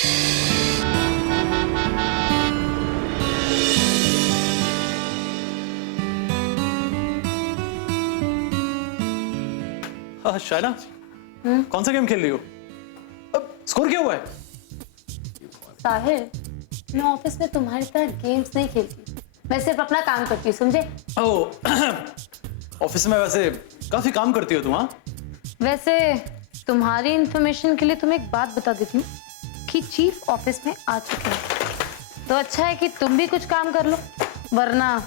हाँ शायना, कौन सा गेम खेल रही हो? अब स्कोर क्या हुआ है? साहिल, मैं ऑफिस में तुम्हारी तरह गेम्स नहीं खेलती, मैं सिर्फ अपना काम करती हूँ, समझे? ओह, ऑफिस में वैसे काफी काम करती हो तुम, हाँ? वैसे तुम्हारी इंफॉर्मेशन के लिए तुम्हें एक बात बता देती हूँ कि चीफ ऑफिस में आ चुके हैं, तो अच्छा है कि तुम भी कुछ काम कर लो, वरना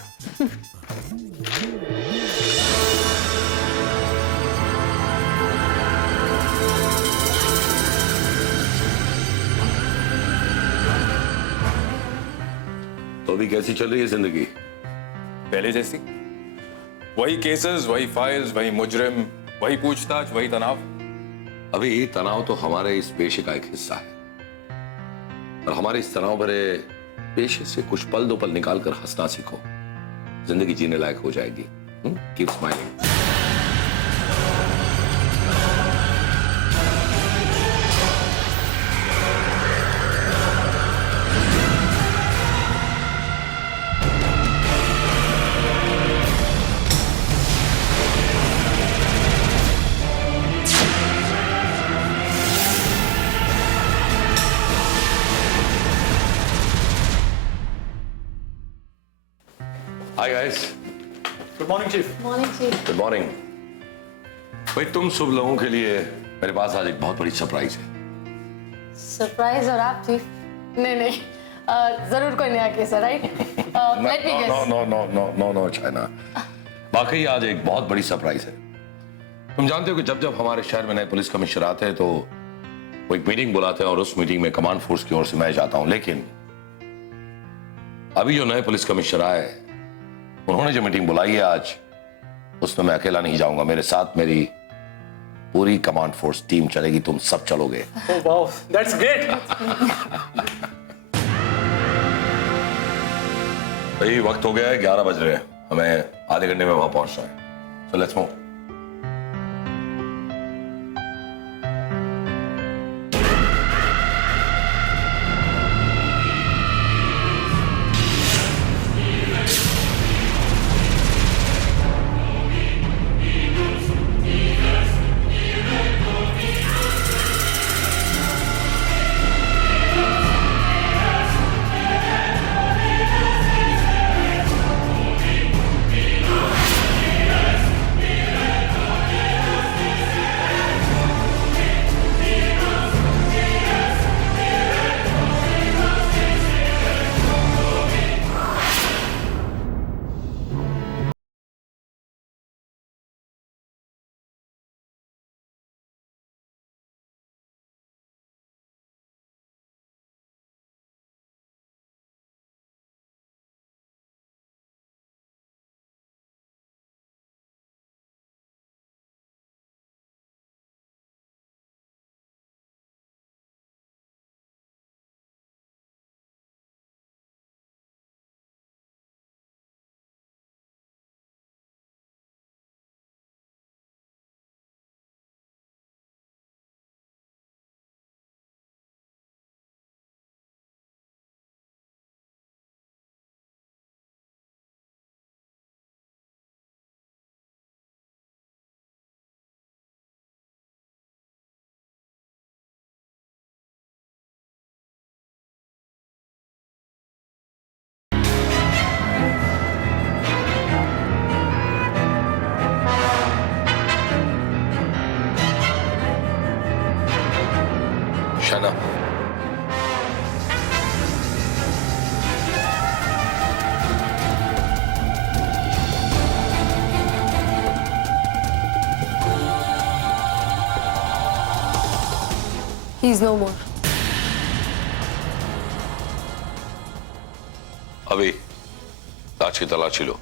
तो अभी कैसी चल रही है जिंदगी? पहले जैसी, वही केसेस, वही फाइल्स, वही मुजरिम, वही पूछताछ, वही तनाव। अभी तनाव तो हमारे इस पेशे का एक हिस्सा है, और हमारे इस तनाव भरे पेशे से कुछ पल दो पल निकाल कर हंसना सीखो, जिंदगी जीने लायक हो जाएगी। Keep smiling. Hi guys. Good morning chief. Morning chief. Good morning. भाई तुम सब लोगों के लिए मेरे पास आज एक बहुत बड़ी सरप्राइज है। सरप्राइज? और आप चीफ? नहीं, जरूर कोई नया केस है, right? Let me guess. No China, वाकई आज एक बहुत बड़ी सरप्राइज है। तुम जानते हो कि जब जब हमारे शहर में नए पुलिस कमिश्नर आते हैं तो वो एक मीटिंग बुलाते हैं, और उस मीटिंग में कमांड फोर्स की ओर से मैं जाता हूं, लेकिन अभी जो नए पुलिस कमिश्नर आए, उन्होंने जो मीटिंग बुलाई है आज, उसमें मैं अकेला नहीं जाऊंगा, मेरे साथ मेरी पूरी कमांड फोर्स टीम चलेगी, तुम सब चलोगे। Oh wow, that's great. भाई वक्त हो गया है, 11 बज रहे हैं, हमें आधे घंटे में वहां पहुंचना है, सो लेट्स मूव। शाना, He is no more. अभी ताज की तलाशी लो।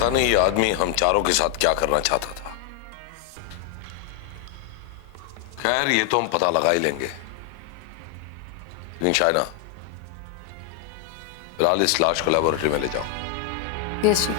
पता नहीं ये आदमी हम चारों के साथ क्या करना चाहता था। खैर ये तो हम पता लगा ही लेंगे। लेकिन शायना, फिलहाल इस लाश को लेबोरेटरी में ले जाओ। यस जी।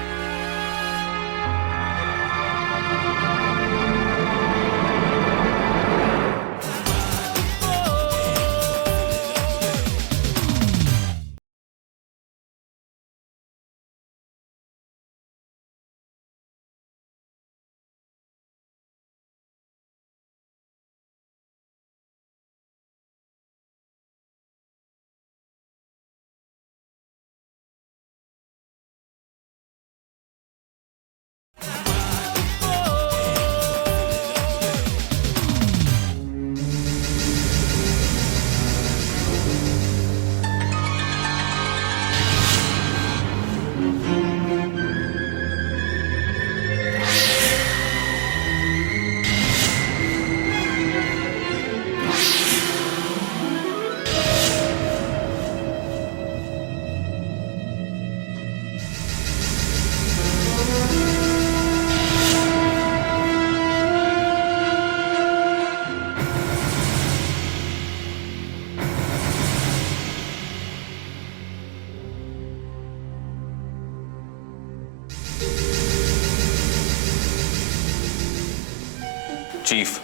चीफ,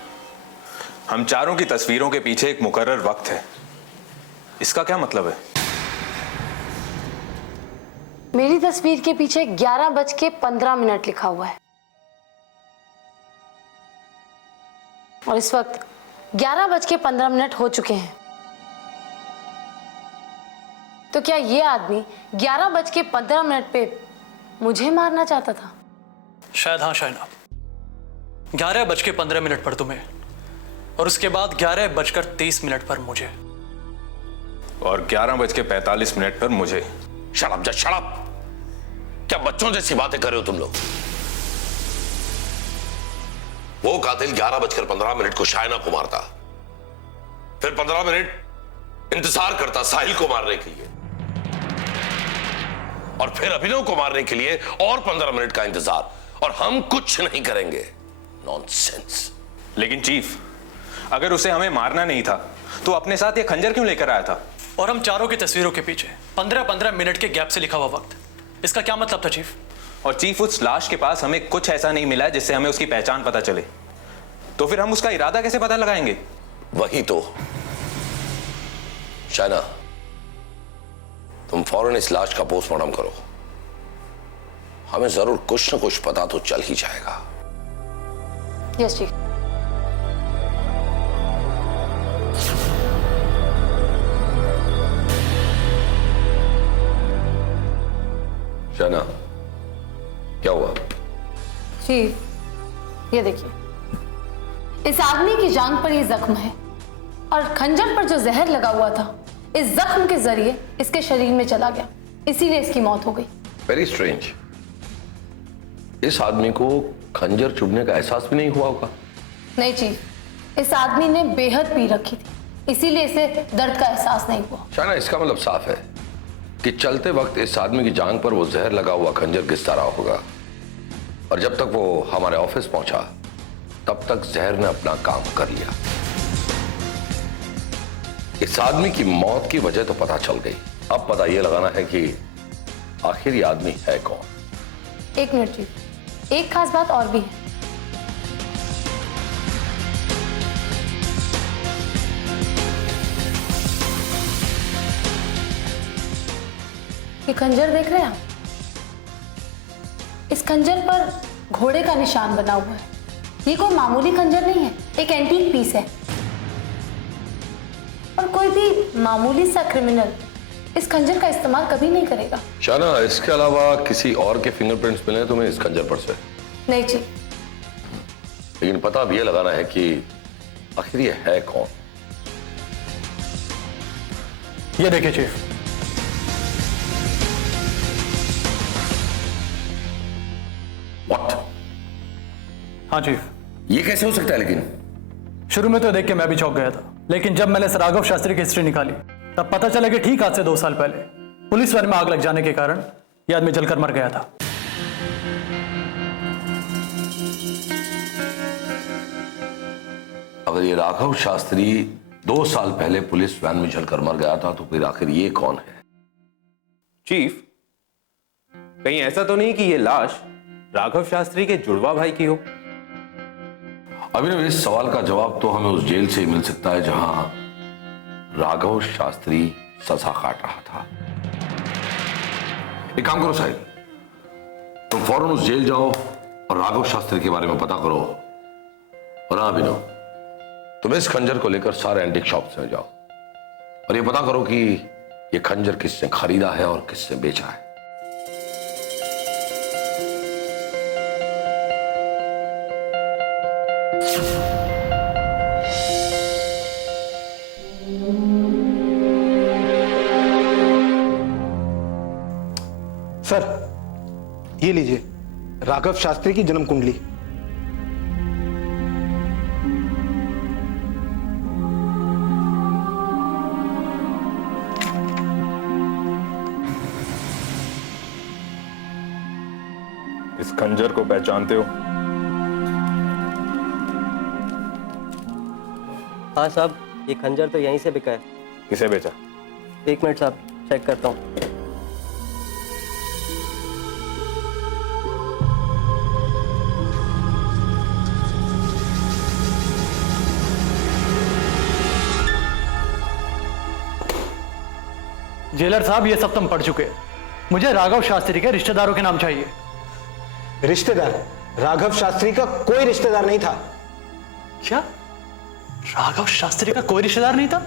हम चारों की तस्वीरों के पीछे एक मुकर्रर वक्त है, इसका क्या मतलब है? मेरी तस्वीर के पीछे 11:15 लिखा हुआ है और इस वक्त 11:15 हो चुके हैं। तो क्या ये आदमी 11:15 पे मुझे मारना चाहता था? शायद हाँ शायना। 11:15 पर तुम्हें और उसके बाद 11:30 पर मुझे और 11:45 पर मुझे। Shut up, just shut up. क्या बच्चों जैसी बातें कर रहे हो तुम लोग? वो कातिल 11:15 को शायना को मारता, फिर 15 मिनट इंतजार करता साहिल को मारने के लिए, और फिर अभिनव को मारने के लिए और 15 मिनट का इंतजार, और हम कुछ नहीं करेंगे। नॉनसेंस। लेकिन चीफ, अगर उसे हमें मारना नहीं था तो अपने साथ ये खंजर क्यों लेकर आया था? और हम चारों की तस्वीरों के पीछे 15-15 मिनट के गैप से लिखा हुआ वक्त, इसका क्या मतलब था चीफ? और चीफ, उस लाश के पास हमें कुछ ऐसा नहीं मिला जिससे हमें उसकी पहचान पता चले, तो फिर हम उसका इरादा कैसे पता लगाएंगे? वही तो। शायना, तुम फौरन इस लाश का पोस्टमार्टम करो, हमें जरूर कुछ न कुछ पता तो चल ही जाएगा। यस जी। शायना, क्या हुआ? जी, ये देखिए, इस आदमी की जांघ पर ये जख्म है और खंजर पर जो जहर लगा हुआ था इस जख्म के जरिए इसके शरीर में चला गया, इसीलिए इसकी मौत हो गई। Very strange. इस आदमी को खंजर चुभने का एहसास भी नहीं हुआ होगा? नहीं चीफ, इस आदमी ने बेहद पी रखी थी, इसीलिए इसे दर्द का एहसास नहीं हुआ। शायना, इसका मतलब साफ है कि चलते वक्त इस आदमी की जांघ पर वो जहर लगा हुआ खंजर घिसता रहा होगा, और जब तक वो हमारे ऑफिस पहुंचा तब तक जहर ने अपना काम कर लिया। इस आदमी की मौत की वजह तो पता चल गई, अब पता यह लगाना है कि आखिर ये आदमी है कौन। एक मिनट चीफ, एक खास बात और भी है। ये खंजर देख रहे हैं आप? इस खंजर पर घोड़े का निशान बना हुआ है। ये कोई मामूली खंजर नहीं है, एक एंटीक पीस है। और कोई भी मामूली सा क्रिमिनल इस खंजर का इस्तेमाल कभी नहीं करेगा। शाना, इसके अलावा किसी और के फिंगरप्रिंट्स मिले तुम्हें इस खंजर पर से? नहीं जी। लेकिन पता भी ये लगाना है कि आखिर ये है कौन। ये देखिए चीफ, व्हाट? हाँ चीफ। ये कैसे हो सकता है? लेकिन शुरू में तो देख के मैं भी चौंक गया था, लेकिन जब मैंने राघव शास्त्री की हिस्ट्री निकाली तब पता चला कि ठीक आज से 2 साल पहले पुलिस वाले में आग लग जाने के कारण यह आदमी जलकर मर गया था। अगर ये राघव शास्त्री 2 साल पहले पुलिस वैन में चलकर मर गया था तो फिर आखिर ये कौन है? चीफ, कहीं ऐसा तो नहीं कि ये लाश राघव शास्त्री के जुड़वा भाई की हो? अभिनव, इस सवाल का जवाब तो हमें उस जेल से ही मिल सकता है जहां राघव शास्त्री सजा काट रहा था। एक काम करो साहिल, तुम फौरन उस जेल जाओ और राघव शास्त्री के बारे में पता करो। और हाँ अभिनव, तुम इस खंजर को लेकर सारे एंटीक शॉप्स में जाओ और ये पता करो कि ये खंजर किसने खरीदा है और किसने बेचा है। सर, ये लीजिए राघव शास्त्री की जन्म कुंडली। इस खंजर को पहचानते हो? हाँ साहब, ये खंजर तो यहीं से बिका है। किसे बेचा? 1 मिनट साहब, चेक करता हूँ। जेलर साहब, ये सब तुम पढ़ चुके हैं। मुझे राघव शास्त्री के रिश्तेदारों के नाम चाहिए। रिश्तेदार? राघव शास्त्री का कोई रिश्तेदार नहीं था। क्या राघव शास्त्री का कोई रिश्तेदार नहीं था?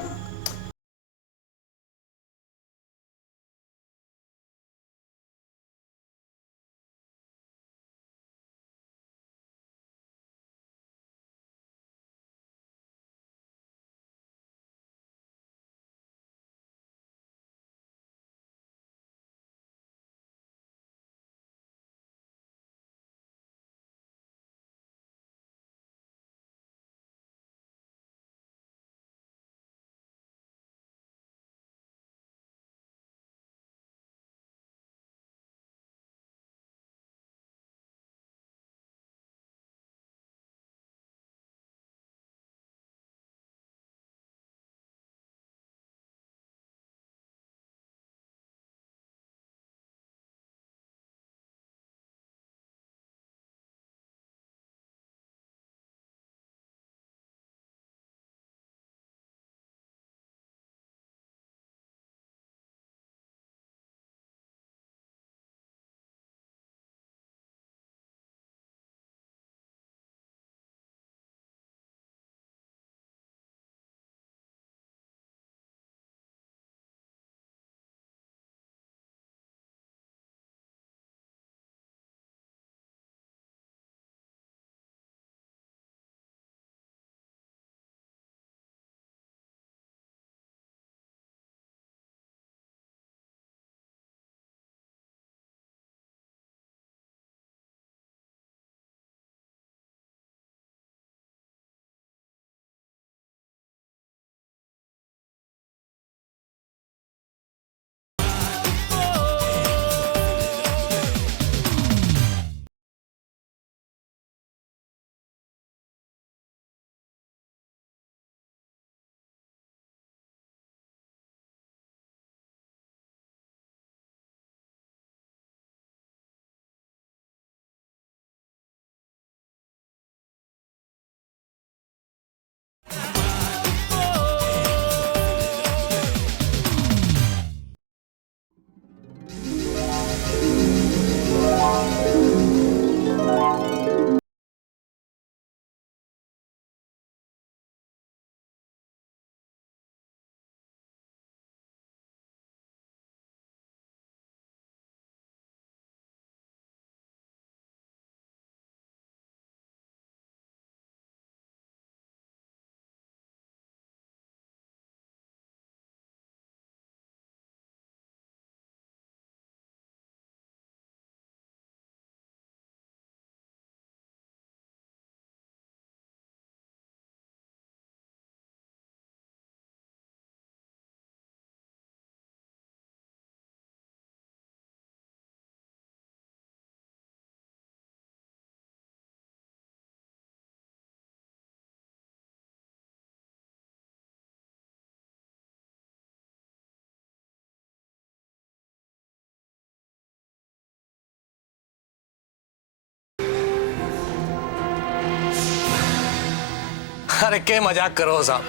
अरे के मजाक करो साहब,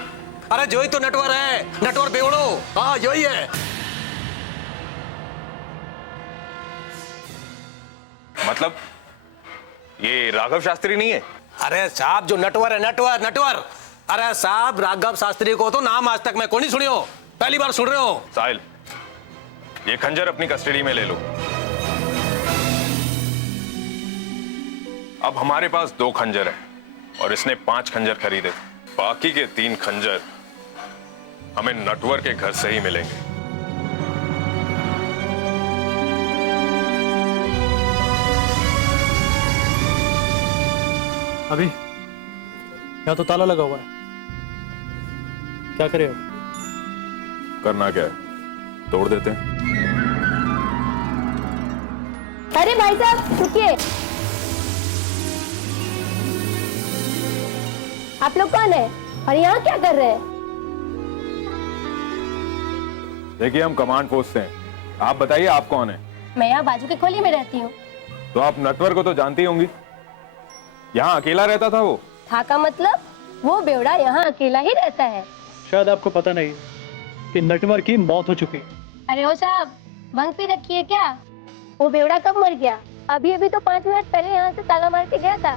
अरे जो ही तो नटवर है, नटवर बेवड़ो। हाँ जो ही है। मतलब ये राघव शास्त्री नहीं है? अरे साहब जो नटवर है, नटवर नटवर। अरे साहब राघव शास्त्री को तो नाम आज तक मैं को नहीं सुनी हो, पहली बार सुन रहे हो। साहिल, ये खंजर अपनी कस्टडी में ले लो। अब हमारे पास 2 खंजर है और इसने 5 खंजर खरीदे। बाकी के 3 खंजर हमें नटवर के घर से ही मिलेंगे। अभी यहाँ तो ताला लगा हुआ है, क्या करें अब? करना क्या है, तोड़ देते हैं। अरे भाई साहब रुकिए, आप लोग कौन है और यहाँ क्या कर रहे हैं? देखिए हम कमांड पोस्ट से हैं, आप बताइए आप कौन है? मैं यहाँ बाजू के खोली में रहती हूँ। तो आप नटवर को तो जानती होंगी, यहाँ अकेला रहता था वो। था का मतलब वो बेवड़ा यहाँ अकेला ही रहता है। शायद आपको पता नहीं कि नटवर की मौत हो चुकी है। अरे ओ साहब, भंग पी रखी है क्या? वो बेवड़ा कब मर गया? अभी अभी तो 5 मिनट पहले यहाँ से ताला मार के गया था।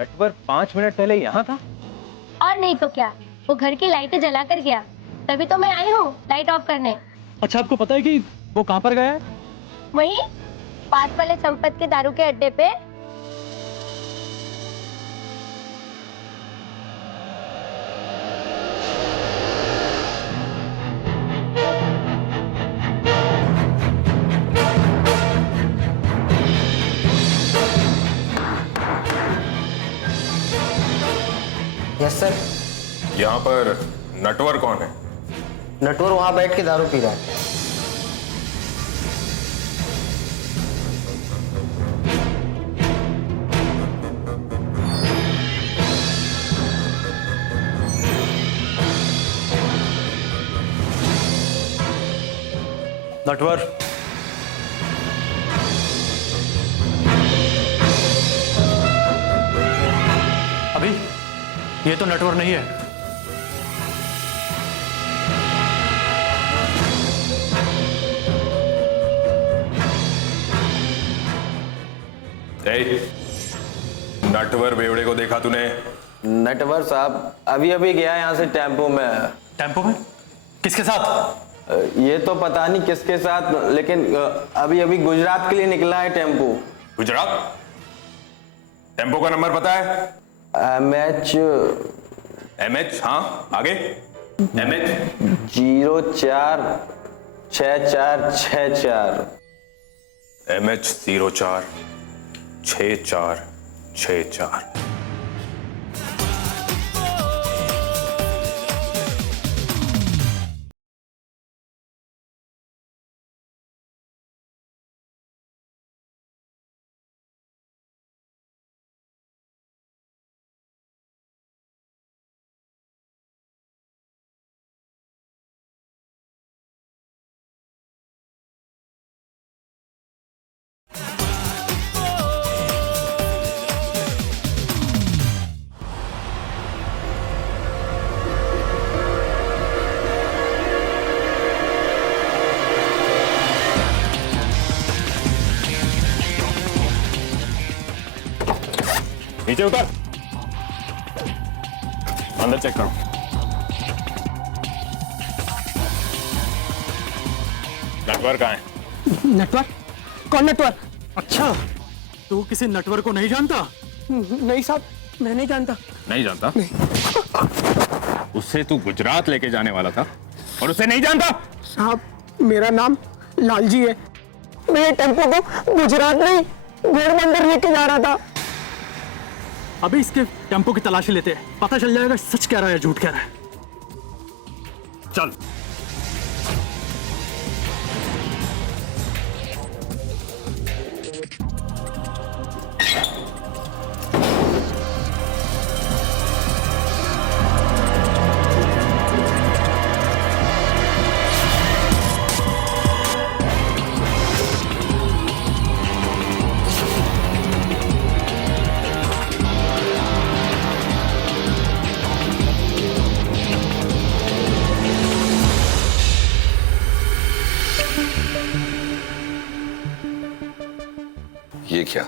नटवर 5 मिनट पहले यहाँ था? और नहीं तो क्या, वो घर की लाइटें जला कर गया, तभी तो मैं आई हूँ लाइट ऑफ करने। अच्छा आपको पता है कि वो कहाँ पर गया है? वही पास वाले संपत के दारू के अड्डे पे। Yes sir. यहाँ पर नटवर कौन है? नटवर वहां बैठ के दारू पी रहा है। नटवर, अभी ये तो नटवर नहीं है। नटवर बेवड़े को देखा तूने? नटवर साहब अभी अभी गया यहाँ से टेम्पो में। टेम्पो में? किसके साथ? ये तो पता नहीं किसके साथ, लेकिन अभी अभी गुजरात के लिए निकला है टेम्पो। गुजरात? टेम्पो का नंबर पता है? MH, हाँ आगे। MH 046464। MH 046464। नीचे उतर, अंदर चेक करो। नटवर कहाँ है? नटवर? कौन नटवर? अच्छा, तू किसी नटवर को नहीं जानता? नहीं साहब, मैं नहीं जानता। नहीं जानता? उससे तू गुजरात लेके जाने वाला था और उसे नहीं जानता? साहब मेरा नाम लालजी है, मैं टेम्पो को गुजरात नहीं घोड़बंदर लेके जा रहा था। अभी इसके टेम्पो की तलाशी लेते हैं, पता चल जाएगा सच कह रहा है या झूठ कह रहा है। चल। ये क्या?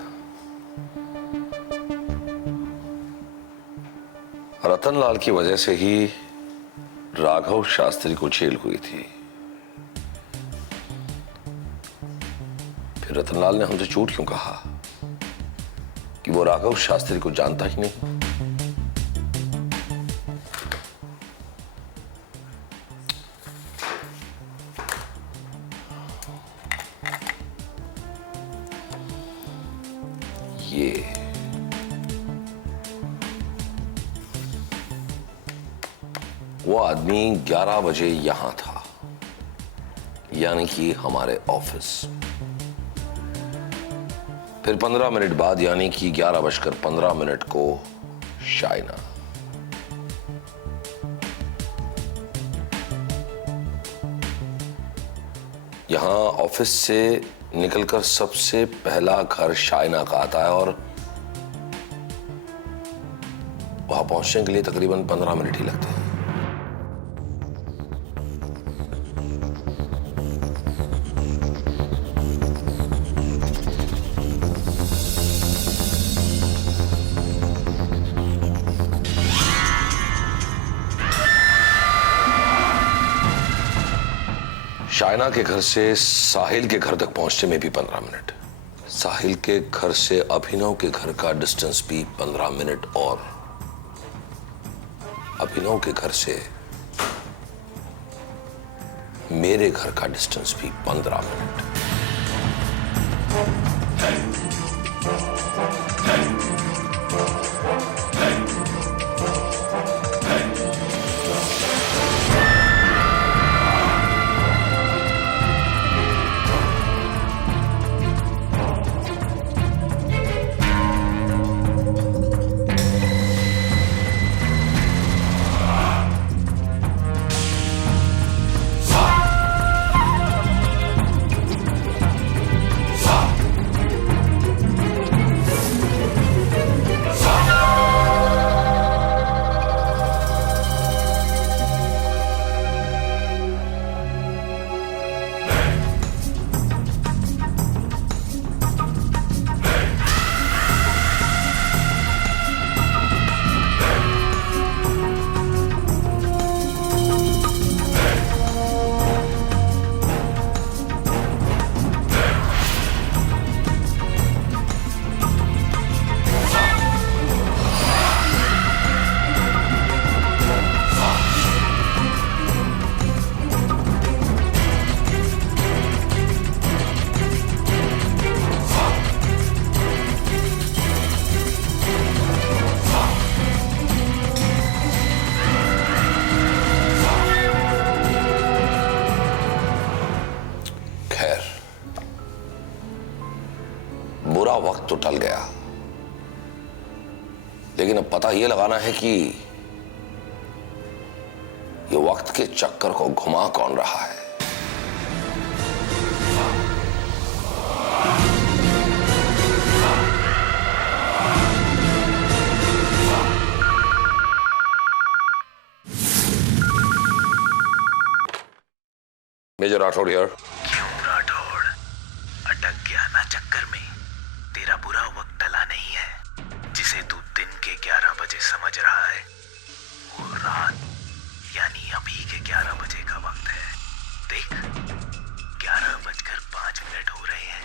रतनलाल की वजह से ही राघव शास्त्री को जेल हुई थी। फिर रतनलाल ने हमसे झूठ क्यों कहा कि वो राघव शास्त्री को जानता ही नहीं? ये वो आदमी 11 बजे यहां था, यानी कि हमारे ऑफिस। फिर 15 मिनट बाद यानी कि 11:15 को शाइना। यहां ऑफिस से निकलकर सबसे पहला घर शाइना का आता है और वहां पहुंचने के लिए तकरीबन 15 मिनट ही लगते हैं। शाइना के घर से साहिल के घर तक पहुंचने में भी 15 मिनट। साहिल के घर से अभिनव के घर का डिस्टेंस भी 15 मिनट और अभिनव के घर से मेरे घर का डिस्टेंस भी 15 मिनट। बुरा वक्त तो टल गया, लेकिन अब पता यह लगाना है कि ये वक्त के चक्कर को घुमा कौन रहा है। Major Rathore here. क्यों राठौड़, अटक गया ना चक्कर में? तेरा बुरा वक्त टला नहीं है, जिसे तू दिन के 11 बजे समझ रहा है, वो रात यानी अभी के 11 बजे का वक्त है। देख, 11:05 हो रहे हैं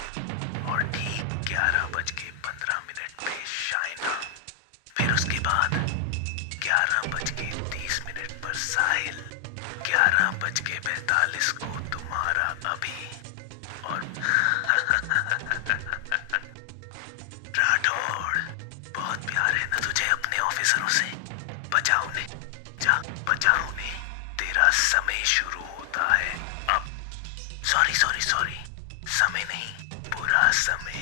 और ठीक 11:15 पे शाइना, फिर उसके बाद 11:30 पर साहिल, 11:42 को तुम्हारा अभी और राठौड़, बहुत प्यार है ना तुझे अपने ऑफिसरों से? बचा उन्हें, जा बचा उन्हें, तेरा समय शुरू होता है अब। सॉरी, समय नहीं, बुरा समय।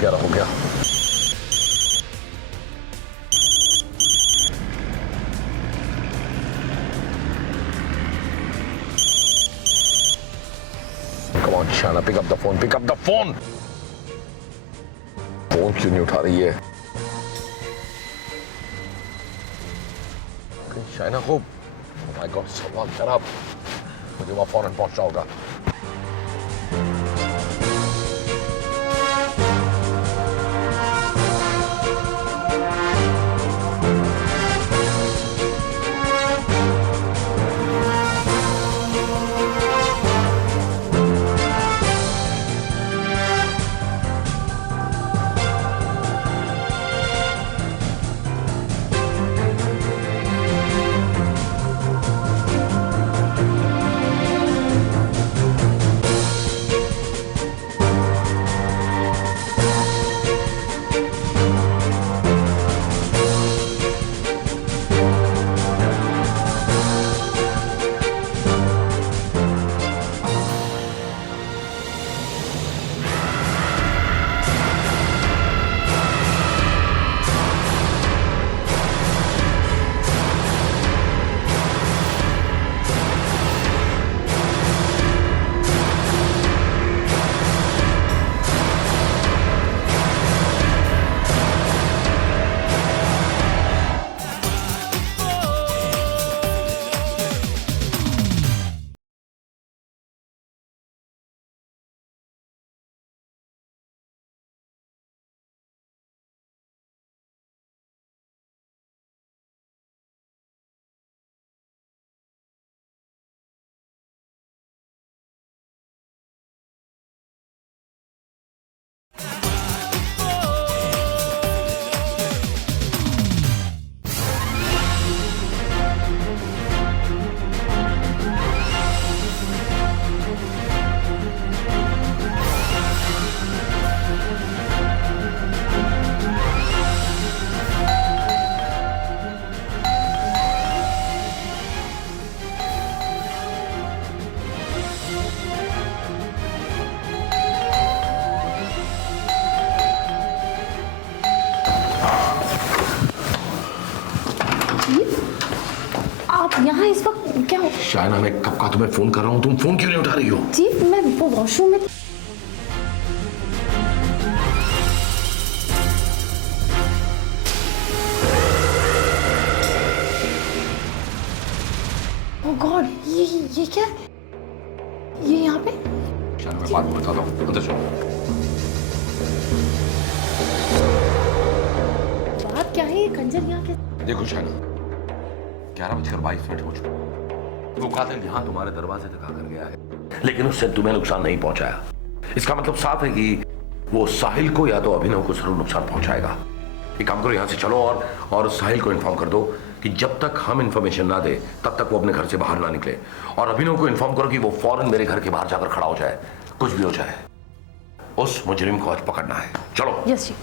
क्या हो गया? Shana pick up the phone, pick up the phone. Phone क्यों नहीं उठा रही है? शाइना को ओह माय गॉड, सवाल खराब, मुझे वहां फौरन पहुंचना होगा। आप यहाँ इस वक्त क्या हो? शाइना, मैं कब का तुम्हें फोन कर रहा हूँ, तुम फोन क्यों नहीं उठा रही हो? जी मैं वो वॉशरूम में। ओह गॉड, ये क्या? ये यहाँ पे? शाइना, मैं बात बताता हूँ, अंदर चलो। बात क्या है? ये खंजर यहाँ के? देखो शाइना, 11:22 हो चुके। वो कातिल यहाँ तुम्हारे दरवाजे तक आकर गया है, लेकिन उससे तुम्हें नुकसान नहीं पहुंचाया। इसका मतलब साफ है कि वो साहिल को या तो अभिनव को जरूर नुकसान पहुंचाएगा। एक काम करो, यहाँ से चलो और साहिल को इन्फॉर्म कर दो कि जब तक हम इन्फॉर्मेशन ना दे तब तक वो अपने घर से बाहर ना निकले। और अभिनव को इन्फॉर्म करो कि वो फौरन मेरे घर के बाहर जाकर खड़ा हो जाए, कुछ भी हो जाए। उस मुजरिम को आज पकड़ना है। चलो। यस जी।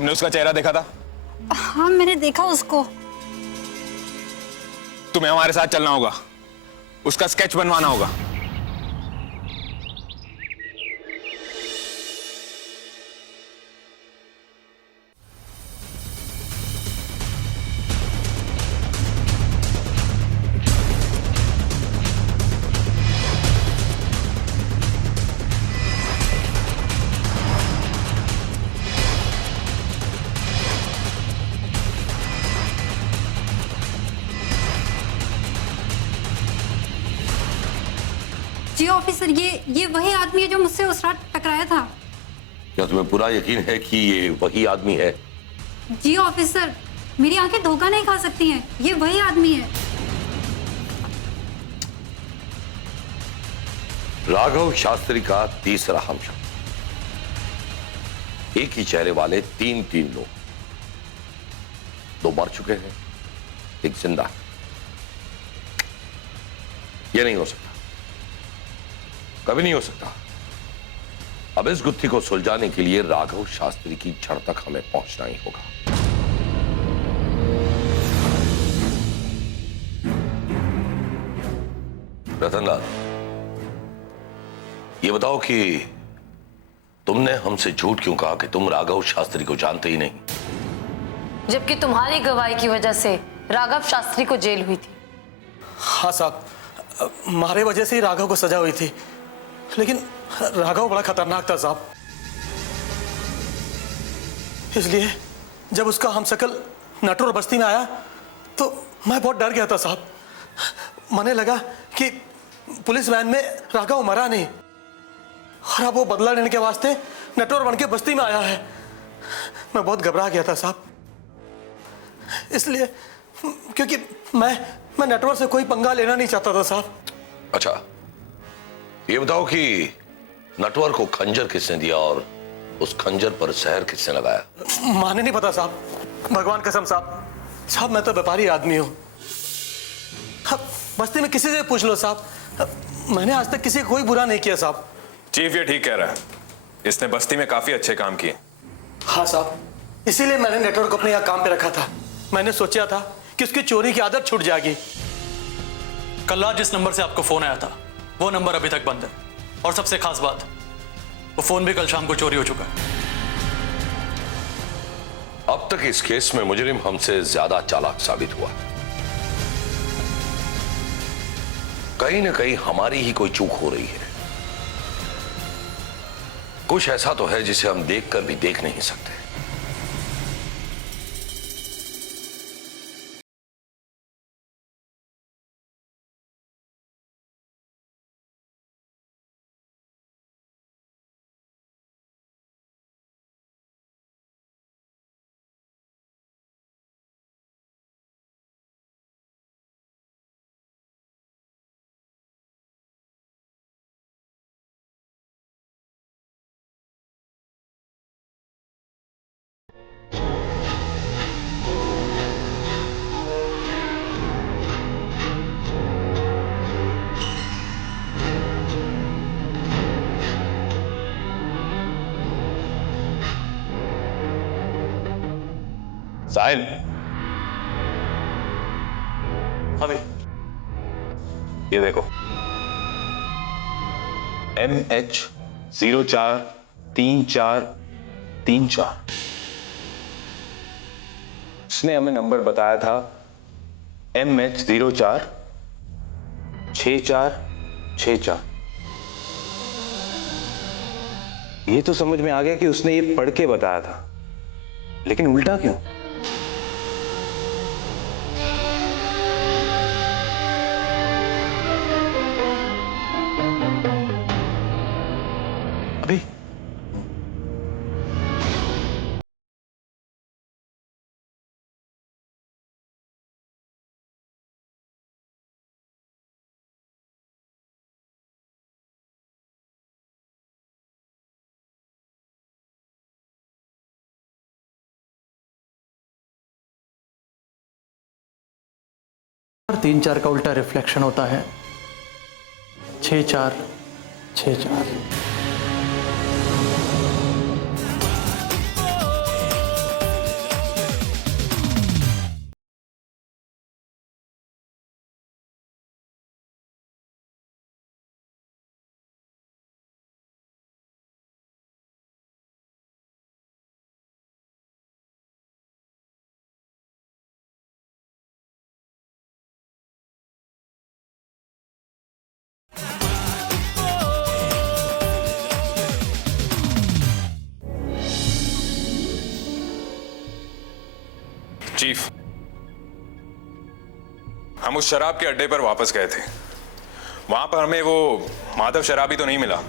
तुमने उसका चेहरा देखा था? हाँ मैंने देखा उसको। तुम्हें हमारे साथ चलना होगा, उसका स्केच बनवाना होगा। जी ऑफिसर, ये वही आदमी है जो मुझसे उस रात टकराया था। क्या तुम्हें पूरा यकीन है कि ये वही आदमी है? जी ऑफिसर, मेरी आंखें धोखा नहीं खा सकती हैं, ये वही आदमी है। राघव शास्त्री का तीसरा हमशक्ल। एक ही चेहरे वाले तीन लोग, दो मर चुके हैं, एक जिंदा है। यह नहीं हो सकता, कभी नहीं हो सकता। अब इस गुत्थी को सुलझाने के लिए राघव शास्त्री की जड़ तक हमें पहुंचना ही होगा। रतनलाल, ये बताओ कि तुमने हमसे झूठ क्यों कहा कि तुम राघव शास्त्री को जानते ही नहीं, जबकि तुम्हारी गवाही की वजह से राघव शास्त्री को जेल हुई थी। हाँ साहब, हमारे वजह से ही राघव को सजा हुई थी, लेकिन राघव बड़ा खतरनाक था साहब। इसलिए जब उसका हमशक्ल नटवर बस्ती में आया तो मैं बहुत डर गया था साहब। मने लगा कि पुलिस वैन में राघव मरा नहीं और अब वो बदला लेने के वास्ते नटवर बन के बस्ती में आया है। मैं बहुत घबरा गया था साहब, इसलिए क्योंकि मैं नटवर से कोई पंगा लेना नहीं चाहता था साहब। अच्छा, ये बताओ कि नटवर को खंजर किसने दिया और उस खंजर पर जहर किसने लगाया? माने नहीं पता साहब, भगवान कसम साहब। साहब मैं तो व्यापारी आदमी हूं, बस्ती में किसी से पूछ लो साहब, मैंने आज तक किसी को कोई बुरा नहीं किया साहब। चीफ ये ठीक कह रहा है, इसने बस्ती में काफी अच्छे काम किए। हाँ साहब, इसीलिए मैंने नेटवर्क को अपने यहाँ काम पे रखा था। मैंने सोचा था कि उसकी चोरी की आदत छूट जाएगी। कल रात जिस नंबर से आपको फोन आया था वो नंबर अभी तक बंद है, और सबसे खास बात, वो फोन भी कल शाम को चोरी हो चुका है। अब तक इस केस में मुजरिम हमसे ज्यादा चालाक साबित हुआ। कहीं ना कहीं हमारी ही कोई चूक हो रही है। कुछ ऐसा तो है जिसे हम देखकर भी देख नहीं सकते। साहिल, अभी ये देखो, MH043434। उसने हमें नंबर बताया था MH046464। ये तो समझ में आ गया कि उसने ये पढ़ के बताया था, लेकिन उल्टा क्यों? अभी तीन चार का उल्टा रिफ्लेक्शन होता है 6464। चीफ, हम उस शराब के अड्डे पर वापस गए थे। वहां पर हमें वो माधव शराबी तो नहीं मिला,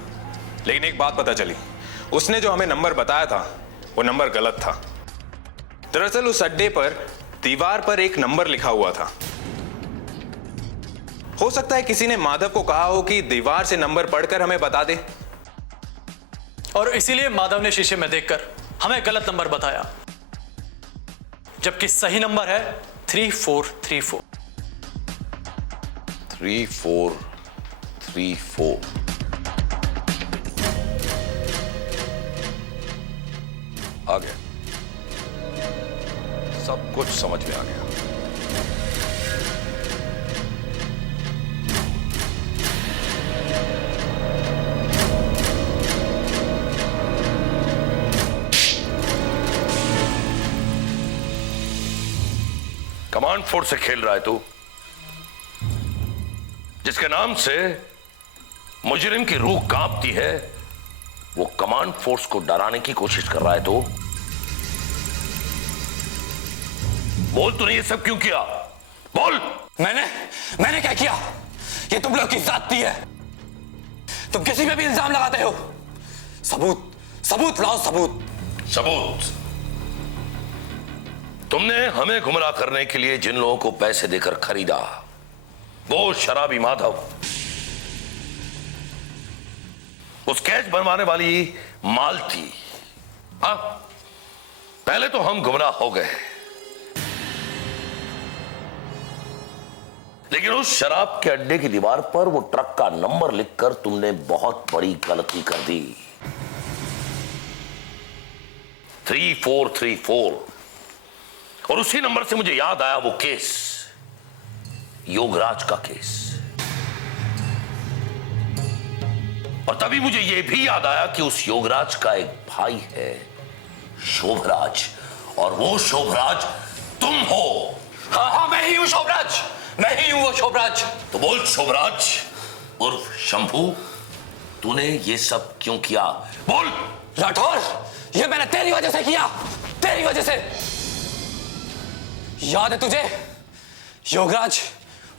लेकिन एक बात पता चली, उसने जो हमें नंबर बताया था वो नंबर गलत था। दरअसल उस अड्डे पर दीवार पर एक नंबर लिखा हुआ था। हो सकता है किसी ने माधव को कहा हो कि दीवार से नंबर पढ़कर हमें बता दे, और इसीलिए माधव ने शीशे में देखकर हमें गलत नंबर बताया, जबकि सही नंबर है 3434। 3434। आ गया, सब कुछ समझ में आ गया। कमांड फोर्स से खेल रहा है तू, जिसके नाम से मुजरिम की रूह कांपती है, वो कमांड फोर्स को डराने की कोशिश कर रहा है तो बोल, तूने ये सब क्यों किया? बोल। मैंने क्या किया? ये तुम लोग की जाती है। तुम किसी पे भी इल्जाम लगाते हो। सबूत लाओ, सबूत। तुमने हमें गुमराह करने के लिए जिन लोगों को पैसे देकर खरीदा, वो शराबी माधव, उस कैच बनवाने वाली मालती। हाँ, पहले तो हम गुमराह हो गए, लेकिन उस शराब के अड्डे की दीवार पर वो ट्रक का नंबर लिखकर तुमने बहुत बड़ी गलती कर दी। 3434। और उसी नंबर से मुझे याद आया वो केस, योगराज का केस। और तभी मुझे यह भी याद आया कि उस योगराज का एक भाई है, शोभराज, और वो शोभराज तुम हो। हाँ, मैं ही हूं शोभराज, मैं ही हूं वो शोभराज। तो बोल शोभराज उर्फ शंभू, तूने ये सब क्यों किया? बोल। राठौर, ये मैंने तेरी वजह से किया, तेरी वजह से। याद है तुझे योगराज,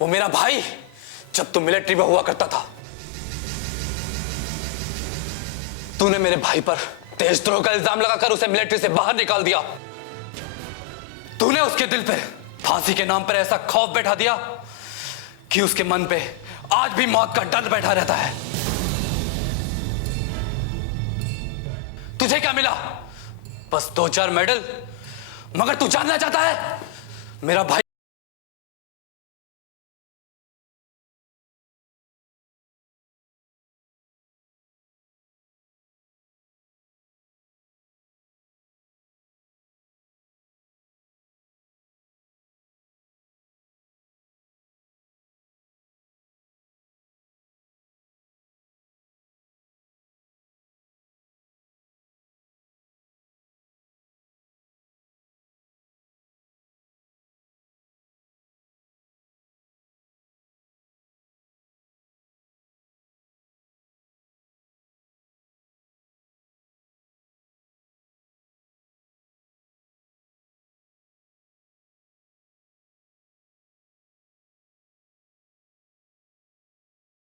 वो मेरा भाई जब तू मिलिट्री में हुआ करता था, तूने मेरे भाई पर देशद्रोह का इल्जाम लगाकर उसे मिलिट्री से बाहर निकाल दिया। तूने उसके दिल पे फांसी के नाम पर ऐसा खौफ बैठा दिया कि उसके मन पे आज भी मौत का डर बैठा रहता है। तुझे क्या मिला? बस 2-4 मेडल। मगर तू जानना चाहता है मेरा भाई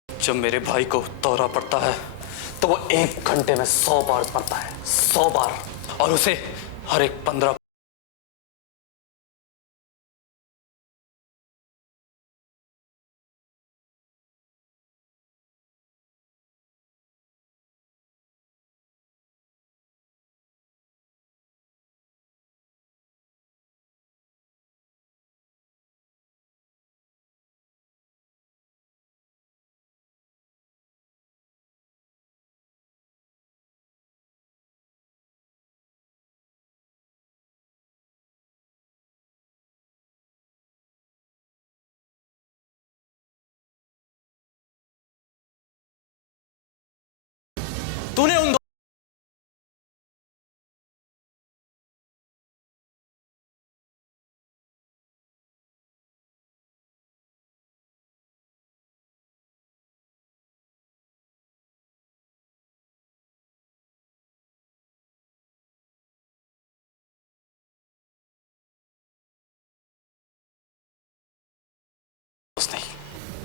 जब मेरे भाई को दौरा पड़ता है तो वो 1 घंटे में 100 बार पड़ता है, 100 बार, और उसे हर एक 15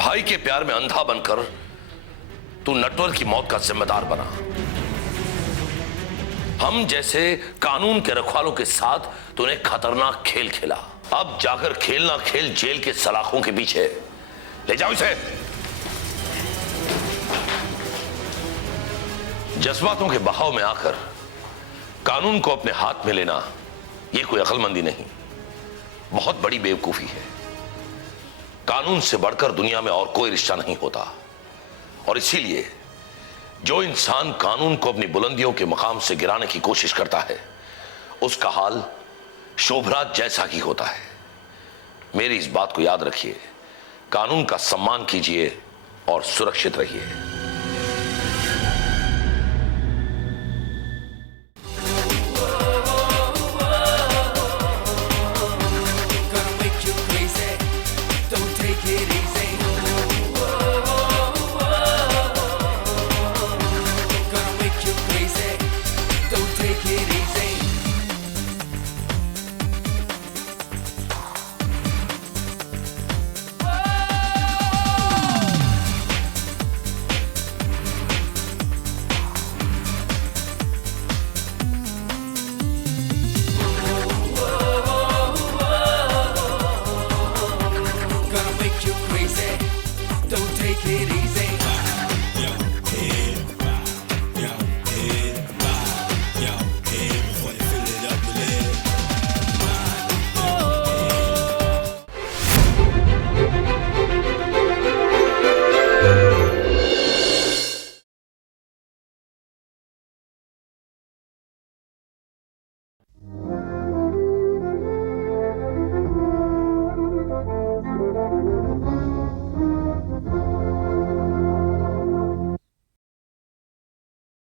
भाई के प्यार में अंधा बनकर तू नटवर की मौत का जिम्मेदार बना। हम जैसे कानून के रखवालों के साथ तूने खतरनाक खेल खेला। अब जाकर खेलना खेल जेल के सलाखों के पीछे। ले जाओ इसे। जज्बातों के बहाव में आकर कानून को अपने हाथ में लेना यह कोई अक्लमंदी नहीं, बहुत बड़ी बेवकूफी है। कानून से बढ़कर दुनिया में और कोई रिश्ता नहीं होता, और इसीलिए जो इंसान कानून को अपनी बुलंदियों के मकाम से गिराने की कोशिश करता है उसका हाल शोभराज जैसा ही होता है। मेरी इस बात को याद रखिए, कानून का सम्मान कीजिए और सुरक्षित रहिए।